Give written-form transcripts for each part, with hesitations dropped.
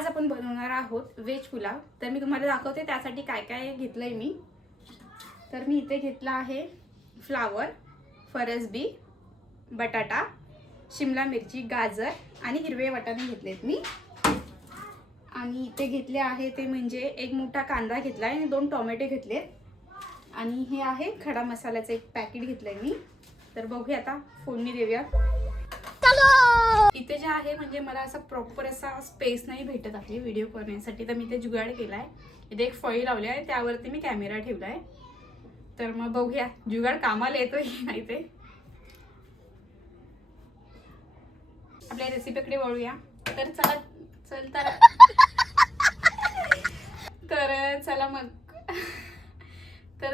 आज आपण बनवणार आहोत व्हेज पुलाव। तर मी तुम्हाला दाखवते त्यासाठी काय काय घेतलंय मी। तर मी इथे घेतला आहे फ्लावर, फरसबी, बटाटा, शिमला मिरची, गाजर आणि हिरवे वाटाणे घेतलेत मी। आणि इथे घेतले आहे ते म्हणजे एक मोठा कांदा घेतलाय आणि 2 टोमॅटो घेतले आणि हे आहे खडा मसाल्याचं एक पॅकेट घेतलंय मी। तर बघूया आता फोडणी देऊया। इथे जे आहे म्हणजे मला असा प्रॉपर असा स्पेस नाही भेटत आहे व्हिडिओ करण्यासाठी, तर मी ते जुगाड केलाय। इथे एक फळी लावली आहे, त्यावरती मी कॅमेरा ठेवलाय। तर मग बघूया जुगाड कामाला येतोय की नाही ते। आपल्या रेसिपीकडे वळूया। तर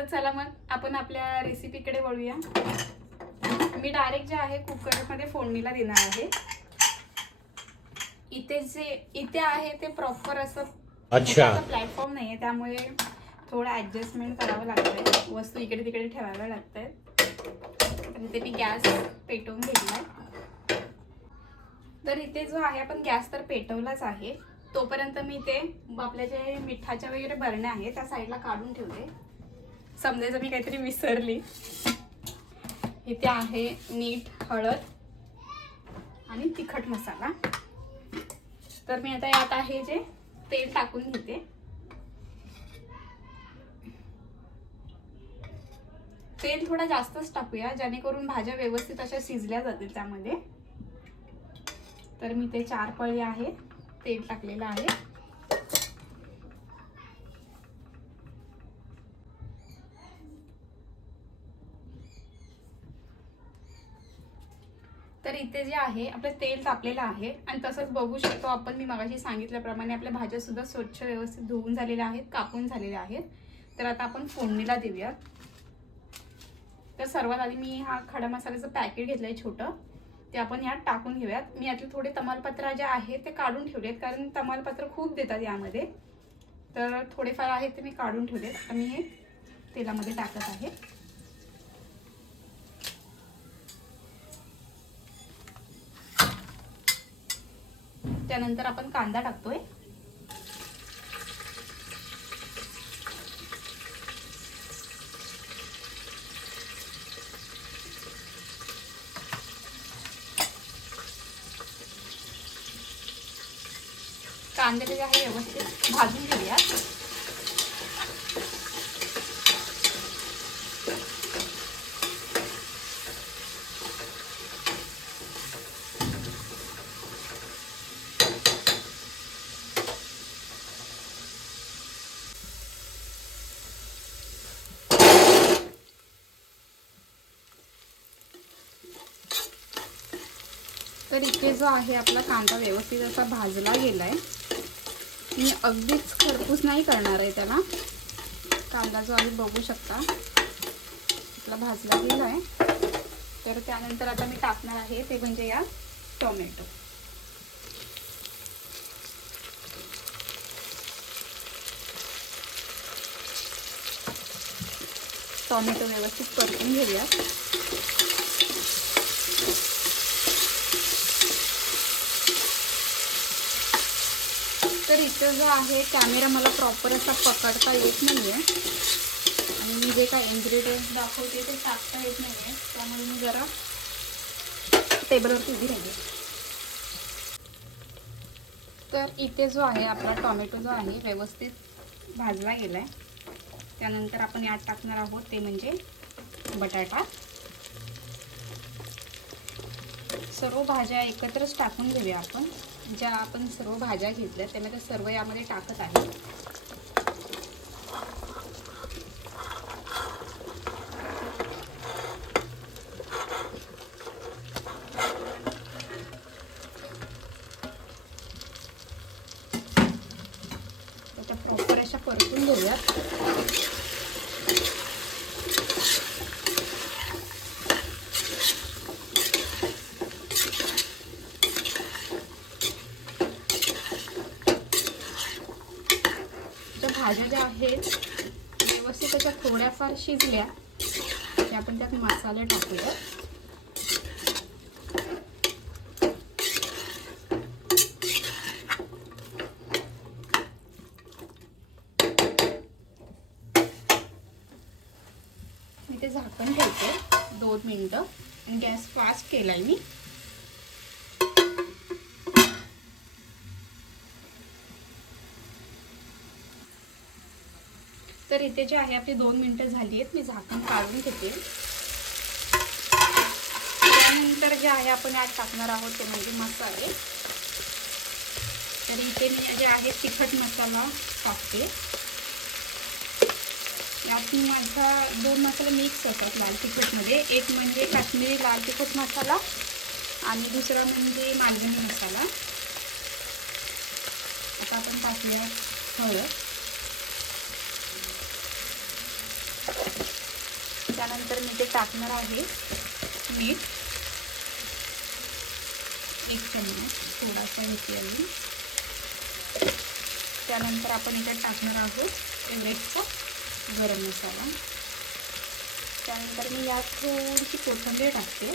चला मग आपण आपल्या रेसिपीकडे वळूया। मी डायरेक्ट जे आहे कुकरमध्ये फोडणीला देणार आहे। इथे आहे ते प्रॉपर असं प्लॅटफॉर्म नाहीये, त्यामुळे थोडं ऍडजस्टमेंट करावं लागतंय, वस्तू इकडे तिकडे ठेवाव्या लागतात। तर इथे मी गॅस पेटवून घेतलाय। तर इथे जो आहे आपण गॅस तर पेटवलाच आहे, तोपर्यंत मी ते आपल्या जे मिठाच्या वगैरे बरण्या आहेत त्या साईडला काढून ठेवले। समजायचं मी काहीतरी विसरली। इथे आहे मीठ, हळद आणि तिखट मसाला। तर मी आता यात आहे जे तेल टाकून घेते। तेल थोडा जास्तच टाकूया, जेणेकरून भाज्या व्यवस्थित अशा शिजल्या जातील त्यामध्ये। तर मी ते 4 पळी आहे तेल टाकलेलं आहे। तर इथे जे आहे आपलं तेल तापलेलं आहे आणि तसंच बघू शकतो आपण, मी मगाशी सांगितल्याप्रमाणे आपल्या भाज्या सुद्धा स्वच्छ व्यवस्थित धुवून झालेल्या आहेत, कापून झालेल्या आहेत। तर आता आपण फोडणीला देऊयात। तर सर्वात आधी मी हा खडा मसाल्याचं पॅकेट घेतलंय छोटं, ते आपण यात टाकून घेऊयात। मी यातले थोडे तमालपत्र जे आहेत ते काढून ठेवलेत, कारण तमालपत्र खूप देतात यामध्ये। तर थोडेफार आहेत ते मी काढून ठेवलेत। आता मी हे तेलामध्ये टाकत आहे। त्यानंतर आपण कांदा टाकतोय। कांद्याला जे आहे व्यवस्थित भाजून घेऊया। तर इथे जो आहे आपला कांदा व्यवस्थित असा भाजला गेलाय। मी अगदीच खरपूस नाही करणार आहे त्याला। कांदा जो आहे बघू शकता आपला भाजला गेलाय। तर त्यानंतर आता मी टाकणार आहे ते म्हणजे या टोमॅटो। टोमॅटो व्यवस्थित परतून घेऊया। तर इथे जो आहे कॅमेरा मला प्रॉपर असा पकडता येत नाहीये आणि मी जे काही इन्ग्रेडियंट्स दाखवते ते टाकता येत नाहीये, त्यामुळे मी जरा टेबलवरती उभी राहिली। तर इथे जो आहे आपला टोमॅटो जो आहे व्यवस्थित भाजला गेलाय। त्यानंतर आपण यात टाकणार आहोत ते म्हणजे बटाटा। सर्व भाज्या एकत्रच टाकून घेऊया आपण। ज्या आपण सर्व भाज्या घेतल्या त्यामध्ये सर्व यामध्ये टाकत आहे। त्या प्रॉपर अशा परतून घेऊयात। भाज्या ज्या आहेत व्यवस्थित अशा थोड्याफार शिजल्या की आपण त्यात मसाले टाकूया। इथे झाकण ठेवते 2 मिनिटं आणि गॅस फास्ट केलाय मी. तर इथे जे आहे आपली 2 मिनिटं झाली आहेत. मी झाकण काढून घेते. त्यानंतर जे आहे आपण यात टाकणार आहोत ते म्हणजे मसाले. तर इथे मी जे आहे तिखट मसाला टाकते. यात माझा 2 मसाले मिक्स असतात लाल तिखटमध्ये. एक म्हणजे काश्मीरी लाल तिखट मसाला आणि दुसरा म्हणजे मालवणी मसाला. आता आपण टाकूया हळद. त्यानंतर मी ते टाकणार आहे मीठ 1 चम्मच थोडासा घेतला मी. त्यानंतर आपण इथे टाकणार आहोत एव्हरेस्टचा गरम मसाला. त्यानंतर मी यात थोडीशी कोथिंबीर टाकते.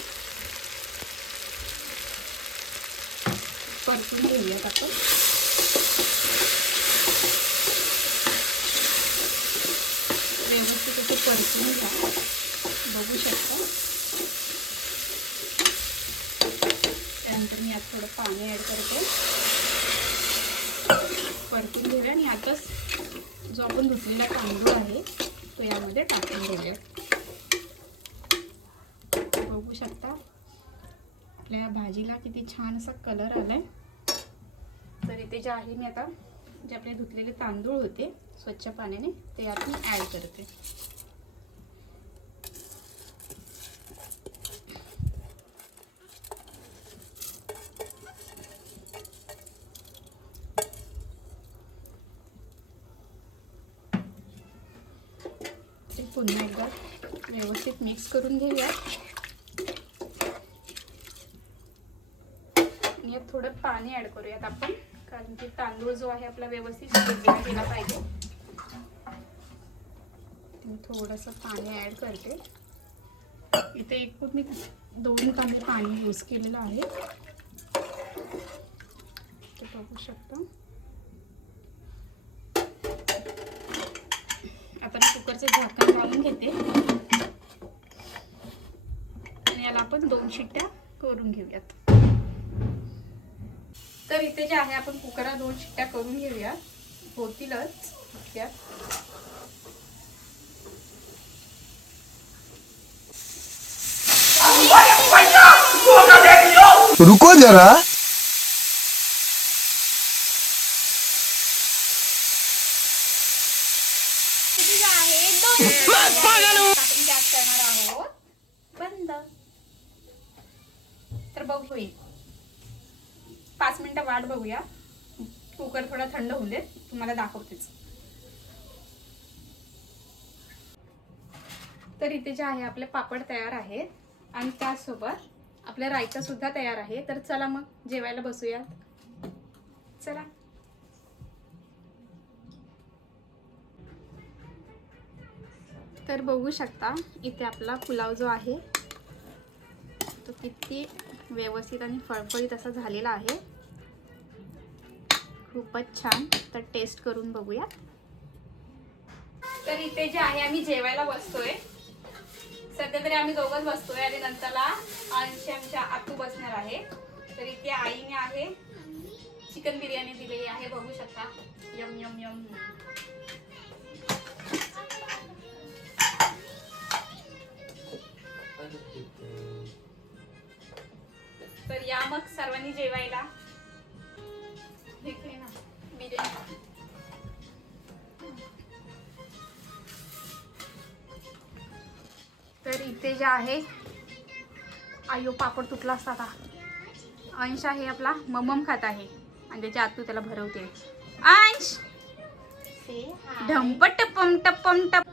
परतून घेऊयात आपण. व्यवस्थित असं परतून घ्या. बघू शकता. त्यानंतर मी यात थोडं पाणी ॲड करते. परतून घेऊया आणि आताच जो आपण धुतलेला तांदूळ आहे तो यामध्ये टाकून घेऊया. बघू शकता आपल्या भाजीला किती छान असा कलर आलाय. तर इथे जे आहे मी आता जे आपले धुतलेले तांदूळ होते स्वच्छ पाण्याने ते यात मी ॲड करते. ते पुन्हा एकदा व्यवस्थित मिक्स करून घेऊया. आणि यात थोडं पाणी ॲड करूयात आपण, कारण की तांदूळ जो आहे आपला व्यवस्थित शिजला गेला पाहिजे. मी थोडंसं पाणी ॲड करते. इथे एकूण मी 2 तांबे पाणी यूज केलेलं आहे. ते बघू शकता. आता मी कुकरचं झाकण लावून घेते आणि याला आपण 2 शिट्ट्या करून घेऊयात. तर इथे जे आहे आपण कुकरला 2 शिट्ट्या करून घेऊया. होतीलच यात. रुको जरा. गॅस करणार आहोत बंद. तर बघूया 5 मिनिटं वाट बघूया. कुकर थोडा थंड होऊ देत, तुम्हाला दाखवतेच. तर इथे जे आहे आपले पापड तयार आहेत आणि त्यासोबत आपला रायता सुद्धा तयार आहे. तर चला मग जेवायला बसूया. चला. तर बघू शकता इथे आपला पुलाव जो आहे तो किती व्यवस्थित आणि फळफळीत असा झालेला आहे. खूपच छान. तर टेस्ट करून बघूया. तर इथे जे आहे आम्ही जेवायला बसतोय. सध्या तरी आम्ही दोघंच बसतोय आणि नंतरला आमच्या आतू बसणार आहे. तर इथे आईने आहे चिकन बिर्याणी दिलेली आहे. बघू शकता. Yum yum yum. तर या मग सर्वांनी जेवायला. ना बिर्याणी. तर इथे जे आहे आयो पापड तुटला असता आता. अंश आहे आपला ममम खात आहे आणि त्याच्या आतू त्याला भरवते. अंश ढंप टपम टपम टप.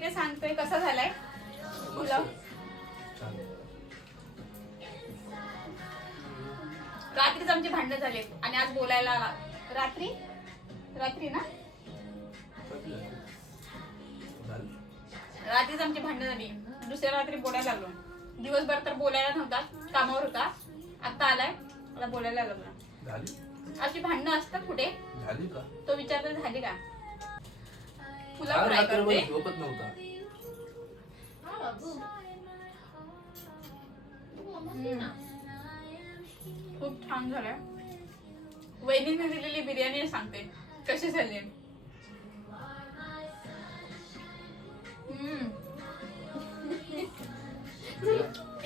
ते सांगतोय कसा झालाय पुलाव. रात्रीच आमची भांडणं झाले आणि आज बोलायला आला. रात्री ना रात्रीच आमची भांडणं झाली. दुसऱ्या रात्री बोलायला लागलो. दिवसभर तर बोलायला नव्हता, कामावर होता. आता आलाय, मला बोलायला लागला. अशी भांडणं असतात कुठे? झाली का? तो विचारतो झाली का? पुलाव फ्राय करते. झोपत नव्हता. खूप छान झालंय. वहिनीने दिलेली बिर्याणी सांगते कशी झाली.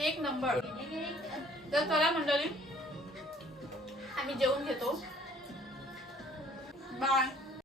एक नंबर. तर चला मंडळी, आम्ही जेवून घेतो. बाय.